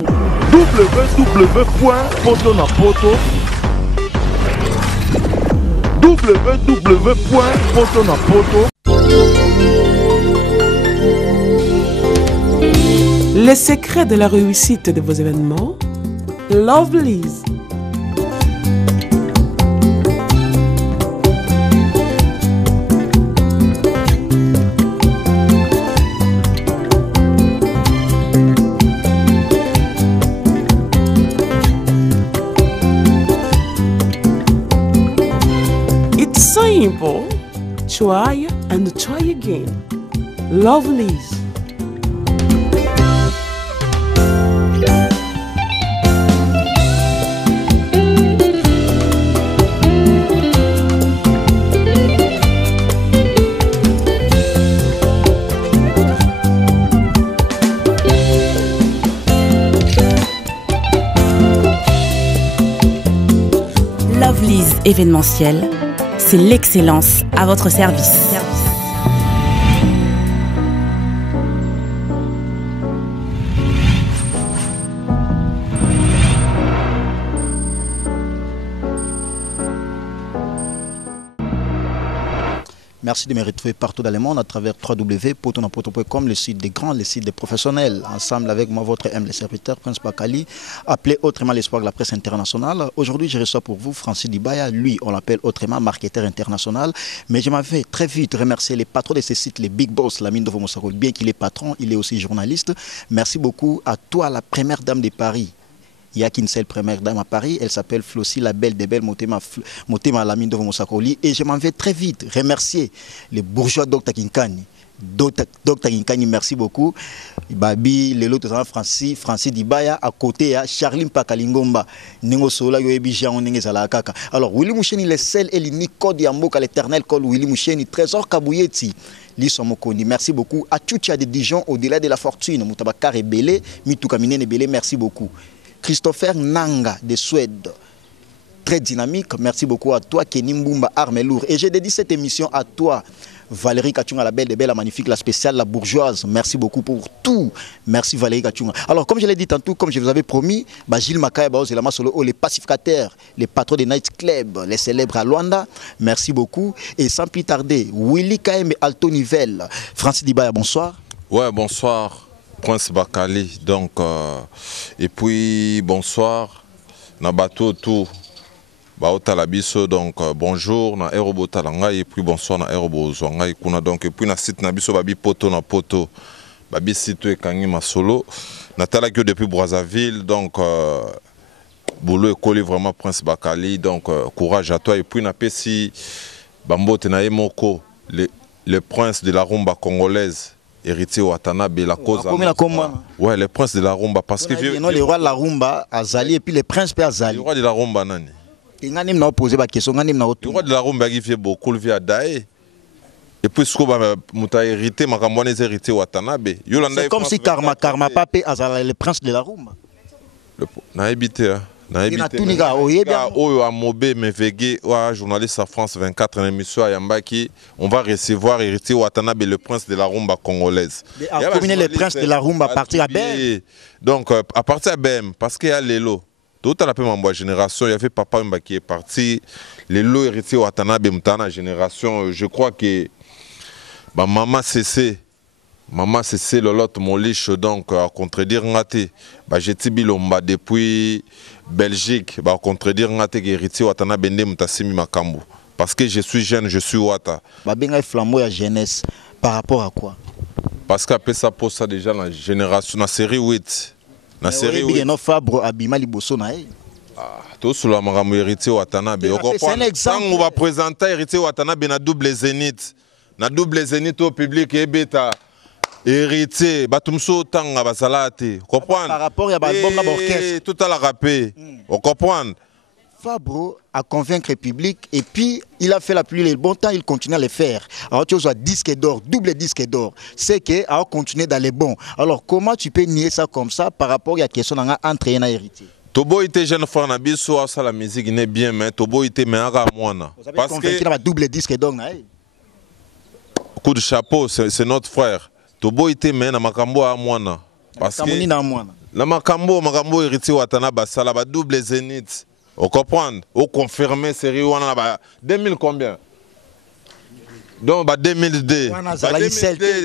www.potonapoto www.potonapoto. Les secrets de la réussite de vos événements, Lovelyz. It's simple. Try and try again. Lovelyz. Lovelyz événementiel, c'est l'excellence à votre service. Merci de me retrouver partout dans le monde à travers www.potonapoto.com, le site des grands, le site des professionnels. Ensemble avec moi, votre humble serviteur, Prince Bakali, appelé autrement l'espoir de la presse internationale. Aujourd'hui, je reçois pour vous Francis Dibaya. Lui, on l'appelle autrement marketeur international. Mais je m'avais très vite remercier les patrons de ces sites, les big boss, la mine de Vomosakol. Bien qu'il est patron, il est aussi journaliste. Merci beaucoup à toi, la première dame de Paris. Il n'y a qu'une seule première dame à Paris, elle s'appelle Flossie, la belle des belles, Motema Lamine de Vomosakoli. Et je m'en vais très vite remercier les bourgeois Dr Kinkani. Dr Kinkani, merci beaucoup. Babi, les autres Francis Dibaya, à côté, Charline Pakalingomba. Alors, Willy Moucheni, le seul et l'unique code Yamboka, l'éternel code Willy Moucheni, Trésor Kabouyeti. Merci beaucoup. À Tchoucha de Dijon, au-delà de la fortune, Moutabakar et Belé, Mitoukamine et Belé, merci beaucoup. Christopher Nanga de Suède, très dynamique. Merci beaucoup à toi, Kenny Mbumba, Arme Lourd. Et j'ai dédié cette émission à toi, Valérie Kachunga, la belle des belles, la magnifique, la spéciale, la bourgeoise. Merci beaucoup pour tout. Merci Valérie Kachunga. Alors, comme je l'ai dit tantôt, comme je vous avais promis, Gilles Makaya, les pacificateurs, les patrons des night clubs, les célèbres à Luanda. Merci beaucoup. Et sans plus tarder, Willy Kaem et Alto Nivelle. Francis Dibaya, bonsoir. Ouais, bonsoir. Prince Bakali, donc, et puis bonsoir, Nabato tout, Baotalabiso, donc bonjour, na Aerobotalanga, et puis bonsoir na Aerobozwanga, et donc, et puis na site Nabiso, Babi Poto na Poto, Babi site et Kangi Masolo, Natala que depuis Brazzaville, donc, boulot et collé vraiment Prince Bakali, donc, courage à toi, et puis na Pessi, Bambo Tenaye Moko, le prince de la rumba congolaise. Héritier Watanabe, la cause. Ouais, les princes de la rumba. Parce que le roi de la rumba, Azali, et puis les princes de Azali. Le roi de la rumba, Nani. Le roi de la rumba, il fait beaucoup, il vit à Dae. Et puis, ce que je hérité, je hérité Watanabe. C'est comme si Karma Pape Azali, le prince de la rumba. On a habité. Journaliste à France 24, l'émission à Yambaki, on va recevoir Héritier Watanabe, le prince de la rumba congolaise. Le prince de la rumba à partir à BM. Donc, à partir à BM, parce qu'il y a Lélo. Tout à la même génération, il y avait Papa Mba qui est parti. Lélo, Héritier Watanabe, Mtana génération. Je crois que maman cessé. Maman c'est le lot mon liche donc à contredire ngate j'ai tibilomba depuis Belgique à contredire ngate héritier Watanabe bende mutasimi makambo parce que je suis jeune, je suis Wata. Benga flambeau à jeunesse par rapport à quoi? Parce qu'après ça pour ça déjà la génération la série 8 la série 8 no Fabre abima liboso na e tout sur la makambo héritier Watanabe on va présenter héritier Watanabe na double zénith au public et bêta héritier, batumso tanga basalate, comprendre? Par rapport à l'album d'orchestre. Tout à la rapé, on comprend? Fabro a convaincu le public et puis il a fait la pluie le bon temps, il continue à le faire. Alors tu as disque d'or, double disque d'or, c'est qu'il a continué dans les bons. Alors comment tu peux nier ça comme ça par rapport à la question entre un héritier? Tobo était jeune frère Nabiso, ça la musique n'est bien, mais Tobo était meilleur à moi. Parce que il a double disque d'or. Coup de chapeau, c'est notre frère. Tobo était meilleur à Makambo à moi. Parce que La makambo héritier watana basala ba double zénith. Vous comprenez? Vous confirmez série wana ba 2000 combien? Donc ba 2002.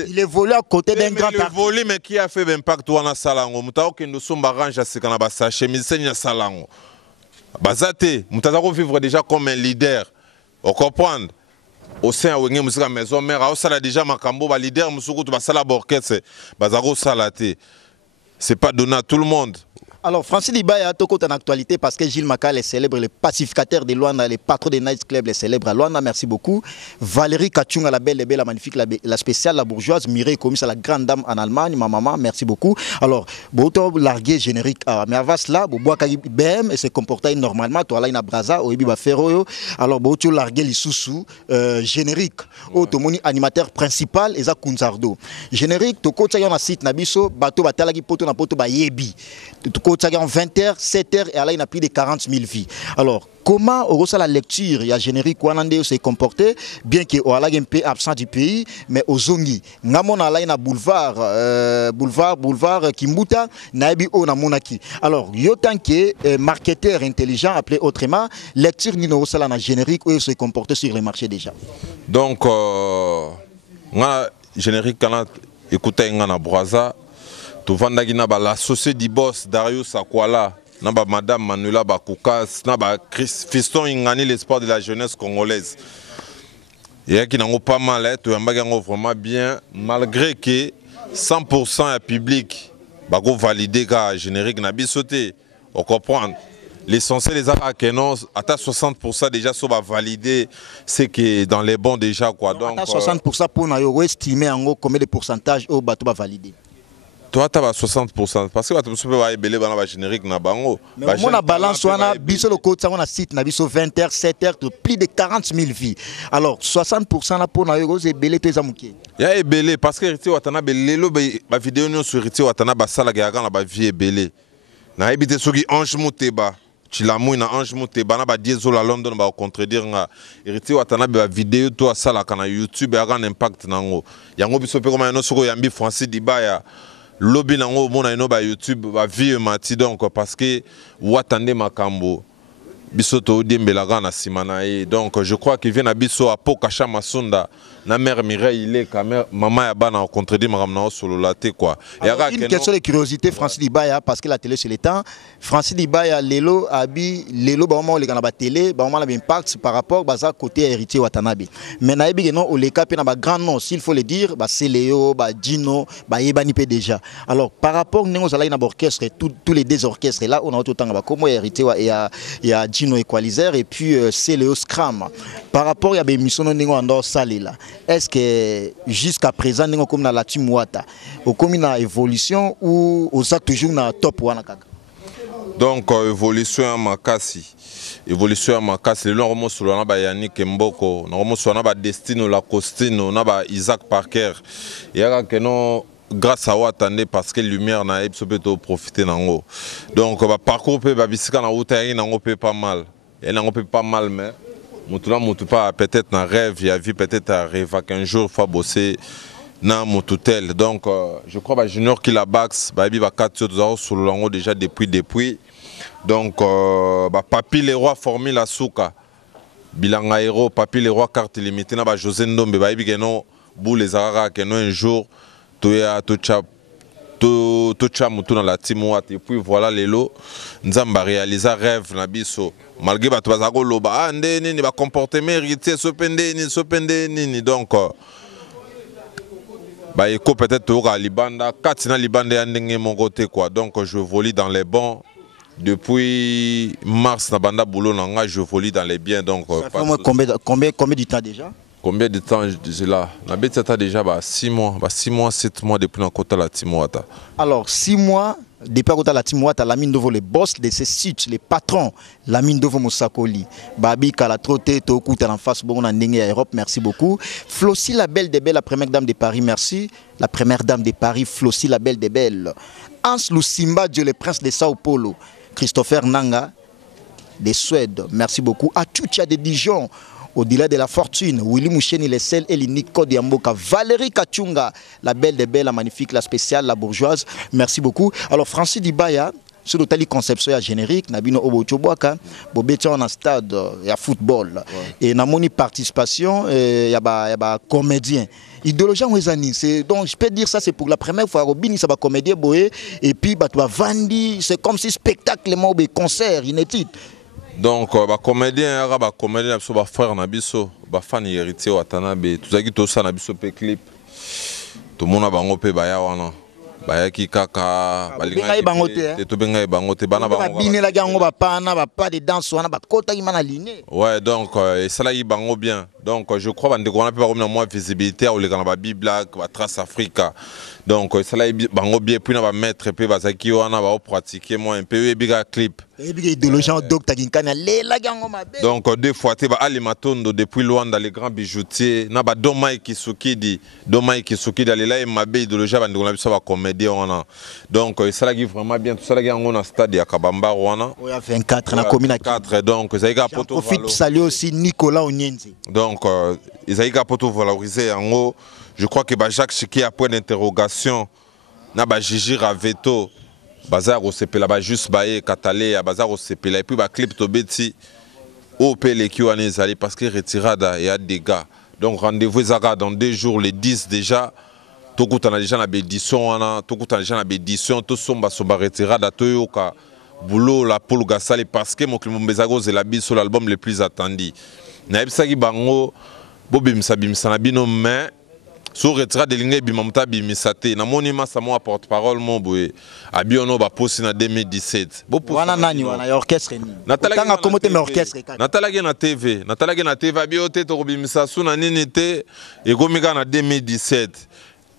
Il évolue à côté d'un grand artiste. Le mais qui a fait l'impact wana salango mutao kendo somba ranja sikana ba sache misenya salango. Bazate mutazako vivre déjà comme un leader. Vous comprenez? Au sein de la maison mère, on a déjà makambo ba leader musuku to basala orchestre bazako salate. C'est pas donné à tout le monde. Alors, Francis Dibaya a en actualité parce que Gilles Makal est célèbre, le pacificateur de Luanda, les patrons des Night Club, les célèbres à Luanda, merci beaucoup. Valérie Kachunga, la belle, la magnifique, la spéciale, la bourgeoise. Mireille Comis, la grande dame en Allemagne, ma maman, merci beaucoup. Alors, Boto largué générique, mais avant cela, Bobo BM et se comportait normalement, toi là, il y a Braza, Oebi Baferoyo. Alors, Boto largué l'Issoussou, générique, Otomoni animateur principal, Eza Kunzardo. Générique, Toko Tsayon a site Nabiso, Bato Batalagi Poto na Poto Bayebi. En 20h, 7h, et là, il y a plus de 40 000 vies. Alors, comment on reçoit la lecture? Il y a générique Wanande s'est comporté, bien qu'il y ait un peu absent du pays, mais au Zongi. Nous avons un boulevard Kimbuta, Naibi O Namonaki. Alors, il y a un marketeur intelligent, appelé autrement, lecture Nino reçoit la générique où il s'est comporté sur le marché déjà. Donc, générique, écoutez, on Braza. Tu vends l'associé du boss Darius Akwala, madame Manuela Bakoukas, fiston ingani l'espoir de la jeunesse congolaise. Il y a qui n'ont pas mal, tu as vraiment bien, malgré que 100% est public, bako validé ka générique n'a pas sauté. On comprend. L'essentiel des arts que non, à 60% déjà sont validés, c'est que dans les bons déjà quoi. Donc, à 60% pour nous estimer en gros combien de pourcentage au bateau va valider. Toi, tu as 60% parce que tu peux avoir un générique na bango. Mais on a balance, on a biso le côté, on a site, on a biso 20h, 7h, plus de 40 000 vies. Alors 60% là pour nous, c'est belé tous amouké. Il y a belé parce que Riti Watana belé, la vidéo nous sur Riti Watana basala gagan la vie est belé. Na habité sur qui ange mouteba. Tu l'as mouillé na ange mouteba na ba diesel à London ba contredire nga. Riti Watana ba vidéo toi ça là kana YouTube a un impact nango. Yango biso pe comme un autre yambi Francis Dibaya. Lobby nango mona ino ba YouTube ba vie mati donc parce que watande makambo biso to dembelaga na simana e donc je crois qu'il vient à biso a pokacha masunda na mère Mireille il est quand maman ya bana contredire makamna solo laté quoi. Alors, une question de curiosité Francis Dibaya parce que la télé c'est le temps. Francis Dibaya lelo abi lelo ba moment le kana ba télé ba moment la impact par rapport baza côté héritier Watanabe. Mais na ebi non o le cap na ba grand nom s'il faut le dire ba Céléo ba Dino ba Yebani pe déjà. Alors par rapport nengo zala ina orchestre tous les deux orchestres là on a autant ba comme héritier il y a Dino Equalizer et puis Céléo Scram. Par rapport à l'émission nengo ando salé là. Est-ce que jusqu'à présent nengo comme na la team Wata au comme na évolution ou ça toujours na top wana kaka? Donc évolution à Makasi. Évolution à Makasi. Le nom sur la ba Yannick Mboko, normalement sur la ba Destino la Costino, na ba Isaac Parker. Il y a que non grâce à Watande parce que lumière na epso peut profiter nango. Donc ba parcours pe ba bisika na route nango pe pas mal. Et nango pe pas mal mais Moutula Moutoupa peut-être un rêve, il a vu peut-être un rêve qu'un jour il faut bosser dans Moutoutel. Donc je crois que Junior qui la bax, il va 4 sur le lango déjà depuis. Donc Papi les rois formé la souka. Bilanga héros, Papi les rois carte limitée, na José Ndombe, il y a boule les arara que un jour tu as tout dans la team et puis voilà les lots nzamba réaliser rêve na biso malgré bato bazako loba ndeni ni ba comportement héritier sopende ni donc ba eko peut-être au libanda katina libanda ya ndenge mon côté quoi donc je volis dans les bons depuis mars na banda boulot nanga je volis dans les biens donc combien de temps déjà? Combien de temps je là? La bête ça déjà 6 mois, 7 mois depuis la côte la Timouata. Alors 6 mois depuis la côte la Timouata, la mine de les boss de ces sites, les patrons, la mine de Moussakoli, Babi Kalatrote, Tokuta en face bon en Europe, merci beaucoup. Flossi la belle des belles, la première dame de Paris, merci. La première dame de Paris, Flossi la belle des belles. Hans Lusimba, Dieu le prince de Sao Paulo, Christopher Nanga de Suède, merci beaucoup. Atucha de Dijon. Au-delà de la fortune, Willy Moucheni, le sel et l'unique code Yamboka. Valérie Kachunga, la belle des belles, la magnifique, la spéciale, la bourgeoise. Merci beaucoup. Alors, Francis Dibaya, sur le conception générique, Nabino Obochobwaka, Bobétia en stade, il y a football. Et dans mon participation, il y a comédien. Idéologie donc je peux dire ça, c'est pour la première fois Robin ça va comédien boé et puis bah tu vas vendre, c'est comme si spectacle ou concert inédit. Donc ba comédien ba comédien so ba frère na biso ba fan héritier watanabe tuzaki to ça na biso pe clip. Tout monde bango pe baya wana. Bayaki kaka balinga bangote to benga bangote bana bango binela gango ba pana ba pas de danse wana ba kota imana ligne. Ouais donc et ça là il bango bien. Donc je crois bande qu'on a pas comme moins visibilité au les dans ba Bible ba Trace Africa. Donc ça là bango bien puis na ba mettre pe bazaki wana ba pratiquer moi un peu biga clip. Donc deux fois tu vas aller matondo depuis loin dans les grands bijoutiers na ba Domai Kisukidi dans les là et ma bé de le Jaban on a ça va comédie wana. Donc ça là qui vraiment bien tout ça là qui on a stade ya Kabamba wana. Il y a 24 na commune 4 donc ça y a poto profite saluer aussi Nicolas Onyenzi. Donc ils a eu poto valoriser en haut. Je crois que Jacques Chiki a point d'interrogation na ba Gigi Raveto bazar au sepela ba juste baé catalé à bazar au sepela et puis ba clip to beti au pele qui on est allé parce que retirada et a dégâts. Donc rendez-vous Zaga dans 2 jours les 10 déjà. Tout coup on a déjà la bédition on a tout coup on a déjà la bédition tout somba retirada to yoka boulot la poule gasali parce que mon bezago c'est la biso l'album le plus attendu. Na ebsaki bango bobimsa bimsa na bino mais sur retrait de l'ingé bimamta bimisate na monima sa mo porte-parole mon boy abiono ba posi na 2017 wana nani wana orchestre ni natala comment te orchestre natala na TV abiote to bimisa suna nini te egomika na 2017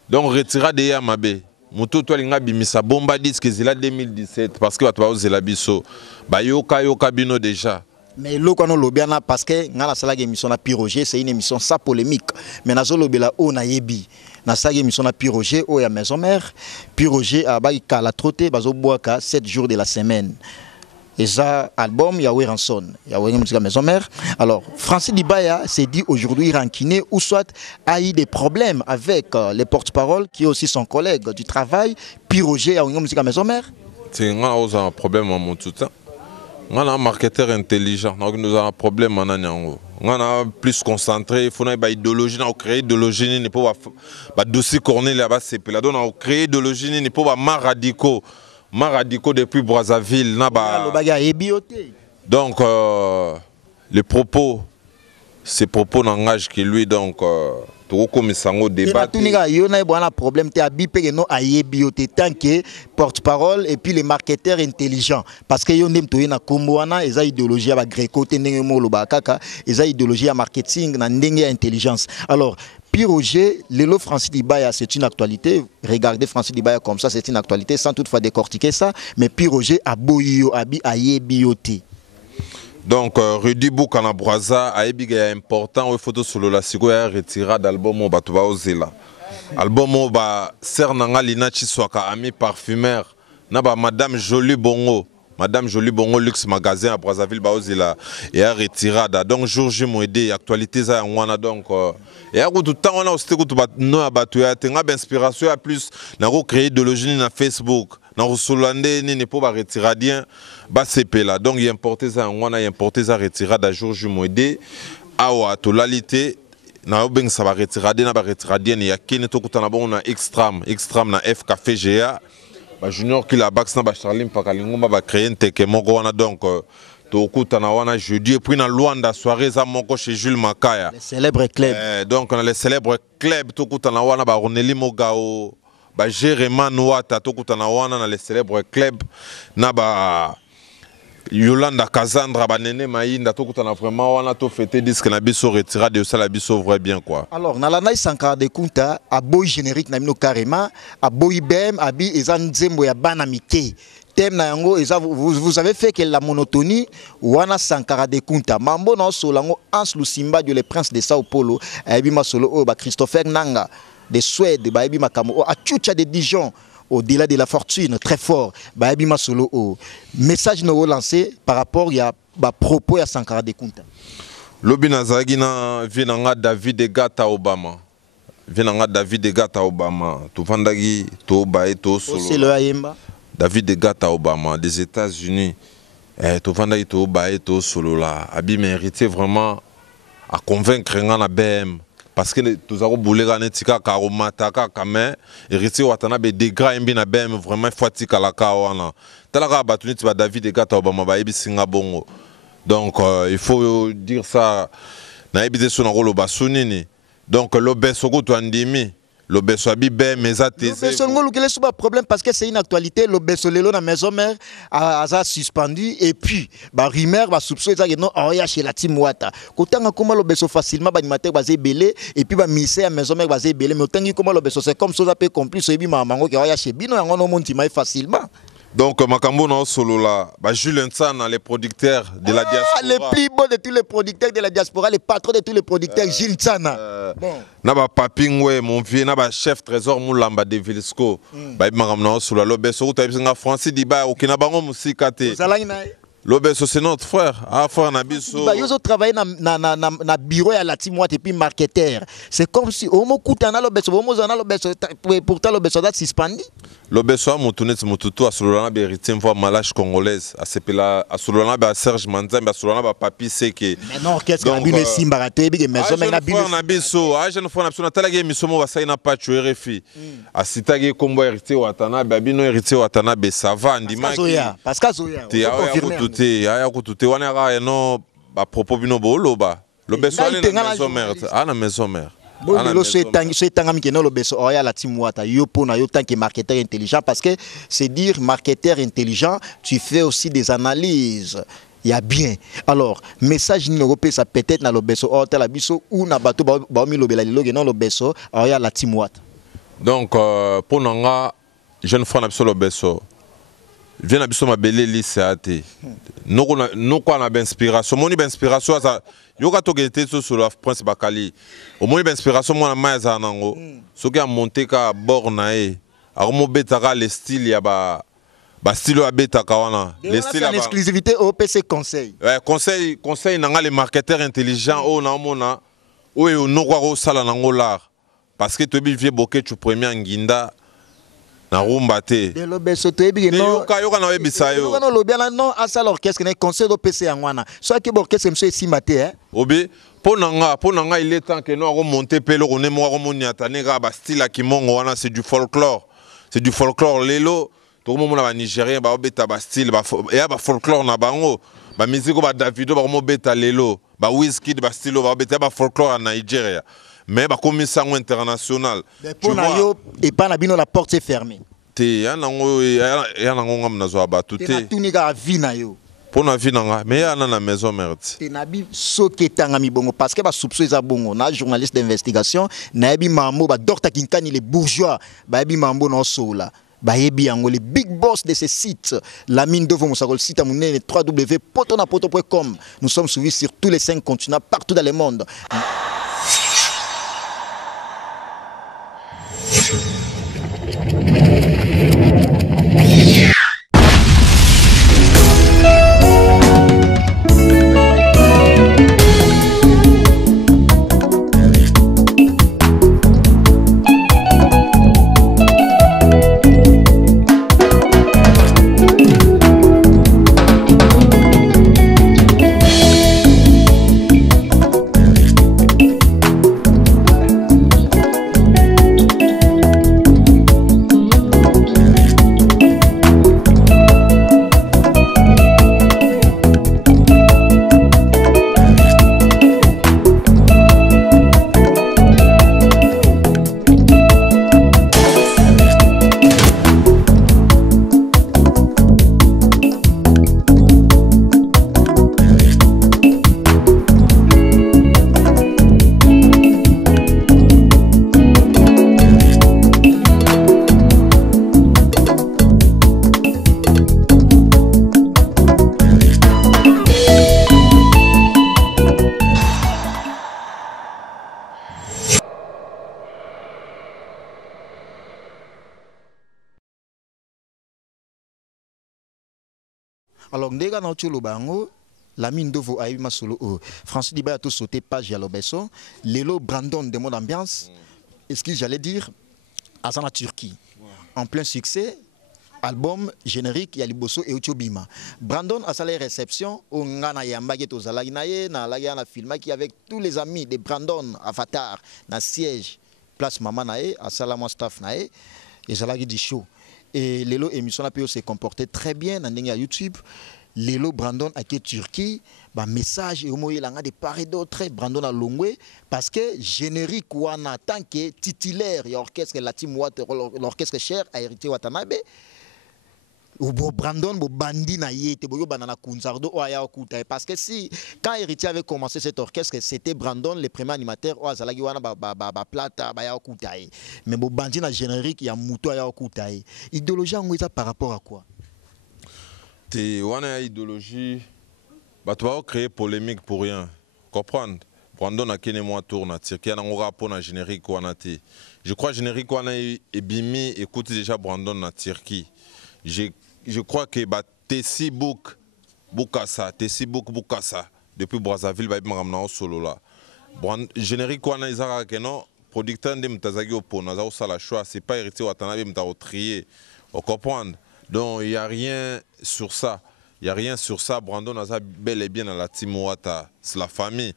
donc retira de ya mabe mutu to linga bimisa bomba disque zila 2017 parce que bato ba ozela biso ba yoka bino déjà. Mais le qu'on a parce que dans la salle émission na Piroger c'est une émission sans polémique mais nazo lobela o na yebi na salle émission na Piroger o ya maison mère Piroger a ba kala trotter bazo boaka 7 jours de la semaine et ça album ya Ranson ya musique maison mère. Alors Francis Dibaya s'est dit aujourd'hui rankiné ou soit a eu des problèmes avec les porte-parole qui est aussi son collègue du travail Piroger ya musique maison mère. C'est un problème en mon tout temps. On a un marketeur intelligent, donc nous avons un problème. On a plus concentré, il faut une idéologie, on a créé idéologie, il faut pas dossier corné là-bas, c'est là. Donc on a créé idéologie, il faut pas radicaux depuis Brazzaville. Donc les propos, ces propos n'engagent que lui, donc tout comme ça on débat. Il y a un problème, tu as bioté tant que porte-parole et puis les marketeurs intelligents. Parce que yo nem toyena komboana, ils ont idéologie à gréco, ils ont idéologie à marketing, na ndenge intelligence. Alors Piroger, Lelo Francis Dibaya, c'est une actualité. Regardez Francis Dibaya comme ça, c'est une actualité sans toutefois décortiquer ça. Mais Piroger a boyo abi aye bioté. Donc Rudy Boukana Braza a été important aux photos sur la sigo a retiré d'album au Batouba Ozela. Album au ba Sernanga Linachi Swaka ami parfumeur. Naba Madame Jolie Bongo Luxe Magasin à Brazzaville Baozela et a retiré. Donc jour J m'aidé actualité ça en wana donc et à tout temps on a aussi tout no abatouya tenga inspiration à plus na créer idéologie na Facebook. Dans le Solandais, il n'est pas retiré bah c'est là. Donc il importé ça, on a importé ça retiré d'un jour jumoédé. Awa totalité, na ben ça va retirer, na va retirer. Il y a qui n'est tout na bon na extrême na F Café GA. Bah junior qui la bax na ba Charline Pakalingo va créer un tekemo wana donc to kutana wana jeudi et puis na Luanda soirée ça moko chez Jules Makaya. Le célèbre club. Donc on a le célèbre club to kutana wana ba Roneli Mogao. Ba Jéréma Nouata tokutana wana na le célèbre club na ba Yolanda Kazandra ba Nene Maïnda tokutana vraiment wana to fêter disque na biso retira de ça la biso vrai bien quoi. Alors na la naï Sankara de Kunta a boy générique na mino carrément a boy bem abi ezan nzembo ya bana mike thème na yango vous avez fait que la monotonie wana Sankara de Kunta mambo na solango Hans Lusimba de le prince de Sao Paulo abi masolo o ba Christopher Nanga de Suède, Baebi Makamo, à Tchoucha de Dijon, au-delà de la fortune, très fort, Baebi Masolo. Message nous lancé par rapport à propos à Sankara de Kunta. Lobi nazagi na vinanga David Gata Obama. Vinanga David Gata Obama. Tufandagi to bae to solo. C'est le Ayemba. David Gata Obama des États-Unis. Tufandagi to bae to solo là. Abi mérité vraiment à convaincre ngana BM. Parce que tous les boulegas netika karomata kame héritier watana be degra imbi na BM vraiment fatika la kawana. Talaka batuni tiba David Gata Obama ba ebi singa bongo. Donc il faut dire ça na ebi de sona rolo basunini. Donc l'obeso ko to andimi. L'obeso abi BM ezatese. L'obeso ngolo kele suba problème parce que c'est une actualité l'obeso lelo na maison mère a suspendu et puis ba rumeur ba soupçon ezaki non oya chez la team Wata. Kotanga comment l'obeso facilement ba animateur ba zebele et puis ba ministère à maison mère ba zebele mais otangi comment l'obeso c'est comme ça peut complice ebi mamango ki oya chez bino yango no monti mai facilement. Donc Makambo na solo là, ba Julien Nsana les producteurs de la diaspora. Les plus beaux de tous les producteurs de la diaspora, les patrons de tous les producteurs Julien Nsana. Bon. Na ba Papingwe mon vieux na ba chef trésor Moulamba de Vilsco. Ba Makambo na solo là, l'obeso ta bisinga Francis Diba okina bango musika te. L'obeso c'est notre frère. Ah frère Nabiso. Ils ont travaillé na bureau à la team et puis marketeur. C'est comme si au mot coutana l'obeso, au mot zana l'obeso pourtant l'obeso date suspendu. L'obeso a moutounet moutoutou à Solana héritier une fois malage congolaise à Sepela à Solana ba Serge Manzambe à Solana ba Papi Seke. Mais non qu'est-ce que bino simbaraté bi maison mais na bino Nabiso, ah jeune fois na biso talagi misomo ba saina pa tu RFI. À Sitagi Kombo héritier watana ba bino héritier watana be sava ndima. Parce que Zoya. Aya kututé wana ra no ba propos bino bolo ba l'obeso na maison mère na maison mère bon le c'est tangami ke no l'obeso oya la team Wata yo pona yo tant que marketeur intelligent parce que c'est dire marketeur intelligent tu fais aussi des analyses. Il y a bien. Alors, message numéro P ça peut-être na l'obeso hôtel la biso ou na bato ba mi lobela loge non l'obeso oya la team Wata. Donc pour nanga jeune fois na biso l'obeso viens à biso mabele lycée ate no quoi na inspiration moni inspiration ça yoka to gete sur la Prince Bakali au moni inspiration moi na maza nango soki a monter ka borna e a mo betaka le style ya ba style ya betaka wana le style en exclusivité au PC conseil conseil nanga les marketeurs intelligents o na mona o e no kwa sala nango l'art parce que to bi vie boké tu premier nginda na rumba te de l'obeso to ebi no yoka na webisa yo no lobiana non asa l'orchestre na concert au PC ngwana so ki orchestre monsieur simate hein obi po nanga il est temps que nous remonter pelo on est mo moniata nega ba style ki mongo wana c'est du folklore lelo to mo na ba nigérien ba obeta ba style ba ya ba folklore na bango ba musique ba Davido ba mo beta lelo ba Wizkid ba style ba obeta ba folklore na Nigeria. Mais ba commission international. Tu vois et pas na bino la porte est fermée. Te ya nango ngam na zo abatu te. Te na ga vie na yo. Pour na vie nanga mais ya na maison merde. Te na bi soketanga mi bongo parce que ba soupçon eza bongo na journaliste d'investigation na bi mambo ba docteur Kinkani les bourgeois ba bi mambo no sola. Ba yebi yango les big boss de ces sites la mine de Vomosakol site à monnaie www.potonapoto.com. Nous sommes suivis sur tous les 5 continents partout dans le monde. Alors, ndega na chulu bango, la mine de vos aïe solo Francis Diba a tout sauté page à l'obesso Lelo Brandon de mode ambiance est-ce que j'allais dire à la Turquie en plein succès album générique ya liboso et Otiobima Brandon a sa réception au ngana yambage to zalagi naye na laga na filma qui avec tous les amis de Brandon Avatar na siège place maman nae à salama staff nae et zalagi di show et lelo émission la peut se comporter très bien na ndenge ya YouTube lelo Brandon a que Turquie ba message et au moyen langa de part et d'autre Brandon a longwe parce que générique wana tant que titulaire ya orchestre la team water l'orchestre cher a hérité Watanabe ou Brandon bo bandi na yete bo yo banana Kunzardo o aya okuta parce que si quand Héritier avait commencé cet orchestre c'était Brandon le premier animateur o azalagi wana ba plata ba ya okuta mais bo bandi na générique ya muto aya okuta idéologie ngweza par rapport à quoi te wana idéologie ba tu vas créer polémique pour rien comprendre Brandon a kene moi tourne na Turquie na ngora pour na générique wana te je crois générique wana e bimi écoute déjà Brandon na Turquie je crois que Tessi Bouk Bukasa depuis Brazzaville ba mamna au solo là générique wana izaka que non producteur de mtazagi opona za sala choix c'est pas hérité Watanabe mta trier on comprend donc il y a rien sur ça Brandon a bel et bien dans la team Wata c'est la famille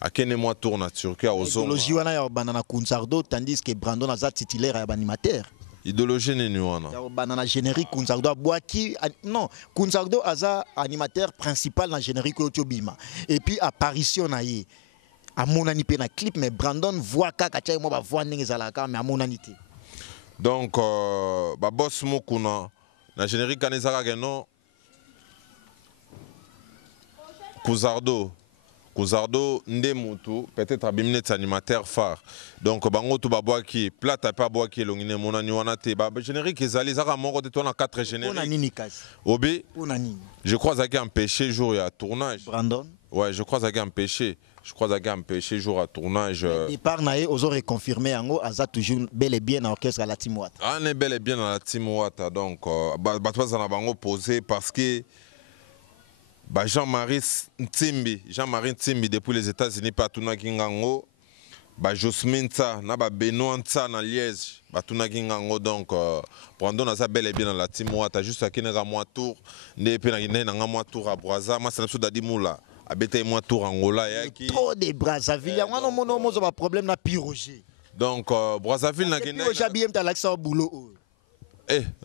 à quel mois tourne à Turquie aux zones idéologie wana ya banana Kunzardo tandis que Brandon a titulaire ya animateur idéologie ni wana banana générique Kunzardo boaki non Kunzardo aza animateur principal dans générique Otiobima et puis apparition na ye a monani pe na clip mais Brandon voit kaka tia mo ba voix ndenge zalaka mais a monanité donc ba boss mokuna na générique kanezaka que non Kunzardo Ndemutu peut-être abimnet animateur phare donc bango to babwaki plata pa bwaki longine monani wana te ba générique ezali zaka moko de ton 4 générique on a nini kasi obi on a nini je crois ça qui empêché jour à tournage Brandon ouais je crois ça qui empêché jour à tournage et par naé aux autres confirmé ango aza toujours bel et bien dans l'orchestre à la team Wata on est bel et bien dans la team Wata donc ba toi ça na bango posé parce que Jean-Marie Ntimbi depuis les États-Unis patuna kingango Josmine Tsa na Benoît Tsa na Liège patuna kingango donc Brandon a ça bel et bien dans la team Wata juste à kinga mois tour ne pe na mois tour à Brazza ma ça dadi moula abeta mois tour Angola yaki trop de Brazzaville ya wana mono ba problème na piroger donc Brazzaville na kina piroger bien talakisa boulot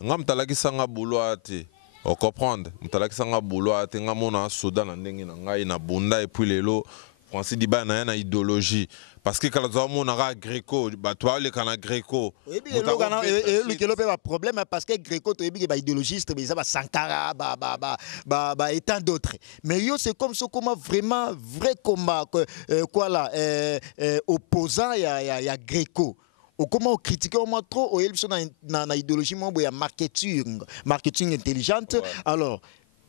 ngam talakisa nga boulot ate on comprendre mutalaki sanga boulot atenga mona soda na ndenge na ngai na bunda et puis lelo Francis Diba na idéologie parce que quand on a Gréco ba toi le kana Gréco le pe ba problème parce que Gréco to yebi ba idéologiste mais ça ba Sankara ba et tant d'autres mais yo c'est comme ça comment vraiment vrai combat quoi là opposant ya Gréco ou comment critiquer au moins trop ou ils sont dans idéologie marketing intelligente alors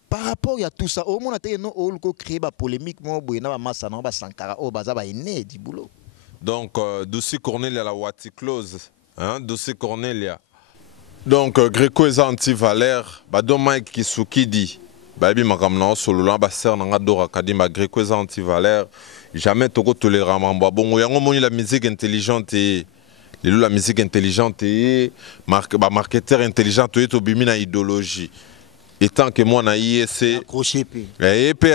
par rapport à tout ça au moins non au créer ba polémique moi na ba massa na ba Sankara o baza ba ene du boulot donc Dossi Cornelia la Wati close hein Dossi Cornelia donc Gréco est anti-Valère ba do Mike Kisukidi ba bi makamna solo la ba ser na dora kadima Gréco est anti-Valère jamais toko tolérer mamba bongo yango moni la musique intelligente et la musique intelligente et marketeur intelligent et to bimina idéologie étant que moi na ISC accroché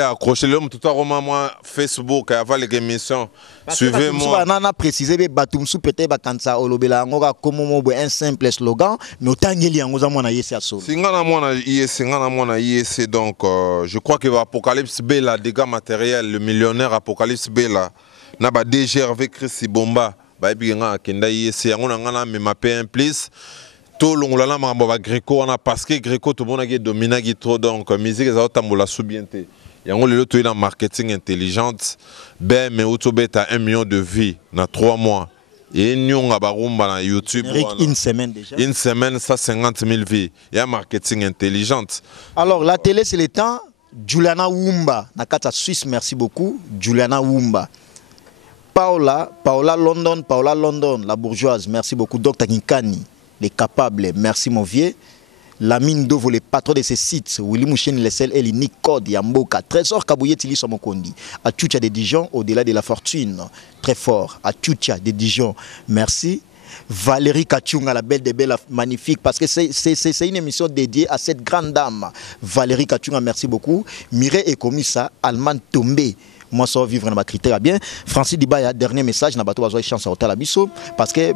accroché l'homme tout à roman moi Facebook avant les émissions suivez-moi on a précisé be batumsu peut-être ba kansa olobela ngoka comme un simple slogan mais autant ngeli yango za moi na ISC aso singa na moi na ISC donc je crois que Apocalypse B la dégâts matériels le millionnaire Apocalypse B là na ba DG avec Chris Bomba nga kenda yesi yango na ngana me mape un plus to longola na mambo ba Gréco on a parce que Gréco to bona ki domina ki trop donc musique za tambola soubienté yango lelo to ina marketing intelligente ben mais auto beta 1 million de vues na 3 mois et nyonga ba rumba na YouTube une semaine déjà une semaine ça 50 000 vues il y a marketing intelligente alors la télé c'est le temps Juliana Wumba na kata Suisse merci beaucoup Juliana Wumba Paola London, la bourgeoise, merci beaucoup. Dr Kinkani, les capables, merci mon vieux. La mine d'eau, les patrons de ces sites, Willy Mouchen, les sel et l'unique code Yamboka, Trésor Kabouye Tili Somokondi, à Tchoucha de Dijon, au-delà de la fortune, très fort, à Tchoucha de Dijon, merci. Valérie Kachunga, la belle des belles, magnifique, parce que c'est une émission dédiée à cette grande dame. Valérie Kachunga, merci beaucoup. Mireille et Komissa, Allemand tombé. Moi, ça va vivre dans ma critère bien. Francis Dibaya, dernier message, na bato bazo chance à hôtel abisso parce que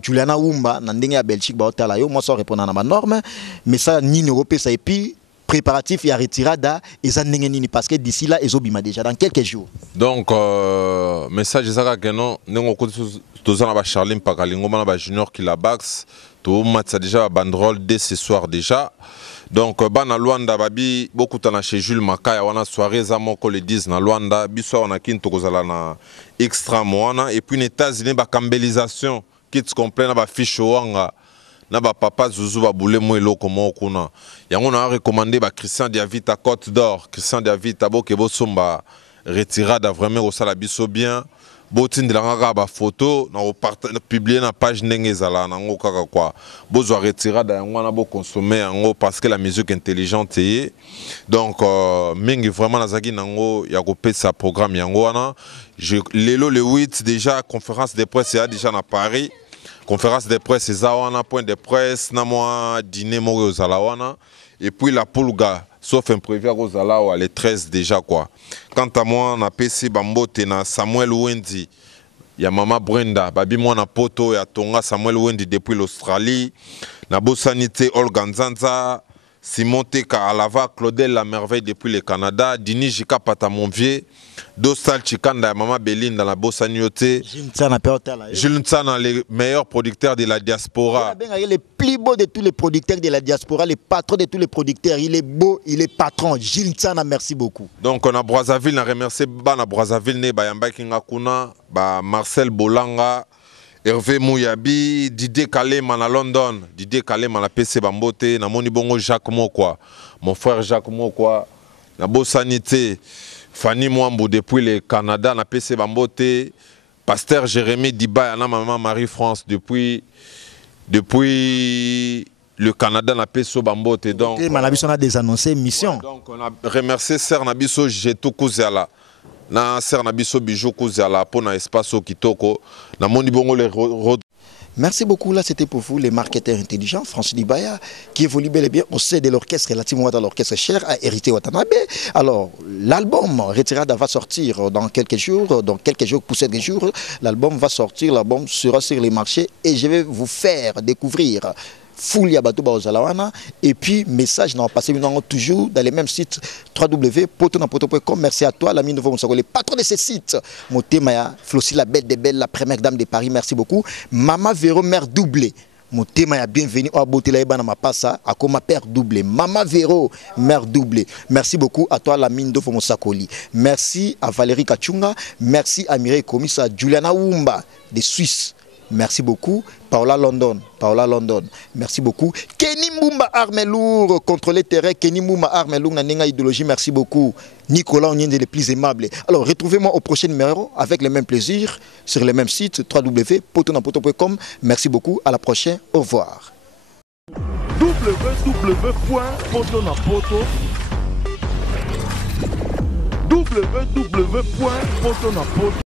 Juliana Wumba, nandenge à Belgique, ba hôtel ayo, moi ça répond à ma norme, mais ça ni européen ça et puis préparatif et à retirada et ça nini parce que d'ici là ils obima déjà dans quelques jours. Donc message ça que non nengo ko tozana ba Charline Pakalingo na ba junior qui la bax to match déjà banderole dès ce soir déjà. Donc bana Luanda babi beaucoup tana chez Jules Makaya wana soirée za moko le 10 na Luanda biso wana kinto kozala na extra moana et puis les États-Unis ba cambelisation kits complet na ba fiche wanga na ba papa Zuzu ba boule mo eloko mo kuna yango na recommander ba Christian Diavita Côte d'Or Christian Diavita boke bo somba retirada vraiment au sala biso bien botin de la ba photo na publier na page ndenge zala nango kaka kwa bozo retirada yango na bo consommer yango parce que la musique intelligente est donc mingi vraiment nazaki nango ya ko pesa programme yango wana lelo le 8 déjà conférence de presse ya déjà na Paris conférence de presse za wana point de presse na moi dîner mo zala wana et puis la Pulga sauf imprévu à Rosala les 13 déjà quoi. Quant à moi na PC Bambote na Samuel Wendy ya Mama Brenda babi moi na poto ya Tonga Samuel Wendy depuis l'Australie na Bosanité Olga Nzanza Simon Teka Alava Claudel la merveille depuis le Canada Dini Jika Patamonvier Dostal Chikanda ya Mama Beline dans la Bossanioté Jules Ntsana les meilleurs producteurs de la diaspora. Il est le plus beau de tous les producteurs de la diaspora, le patron de tous les producteurs, il est beau, il est patron. Jules Ntsana, merci beaucoup. Donc on a Brazzaville, on a remercié Bana Brazzaville, ne Bayamba Kingakuna, Marcel Bolanga, Hervé Mouyabi, Didier Kalema à London, Didier Kalema à la PC Bambote, na moni bongo Jacques Mokwa, mon frère Jacques Mokwa, na Bossanité, Fanny Mwambo depuis le Canada, na PC Bambote, Pasteur Jérémy Diba, na maman Marie-France depuis le Canada, na PC Bambote. Donc on a des annoncés mission. Donc on a remercié Sœur Nabiso Jetou Kouzala. Na Sœur Nabiso Bijou Kouzala pour na espace Kitoko. Na moni bongo le Merci beaucoup. Là, c'était pour vous, les marketeurs intelligents. Francis Dibaya, qui évolue bel et bien au sein de l'orchestre relativement à l'orchestre cher, à Hérité Watanabe. Alors, l'album Retirada va sortir dans quelques jours, pour 7 jours. L'album va sortir, l'album sera sur les marchés et je vais vous faire découvrir Foulia Batou Baozalawana et puis message n'a passé toujours dans les mêmes sites www.potonapoto.com. Merci à toi l'ami nouveau Moussako, les patrons de ces sites Motemaya Flossi la belle des belles, la première dame de Paris, merci beaucoup. Mama Véro mère doublée Motemaya bienvenue à Botela Ebana Mapassa à comme père doublé. Mama Véro mère doublée. Merci beaucoup à toi l'ami nouveau Moussakoli. Merci à Valérie Kachunga, merci à Mireille Komissa, Juliana Wumba de Suisse. Merci beaucoup. Paola London. Merci beaucoup. Kenny Moumba Armelour, contrôler terrain. Kenny Moumba Armelour, Nanenga idéologie. Merci beaucoup. Nicolas, on est les plus aimables. Alors, retrouvez-moi au prochain numéro avec le même plaisir sur le même site www.potonapoto.com. Merci beaucoup. À la prochaine. Au revoir. www.potonapoto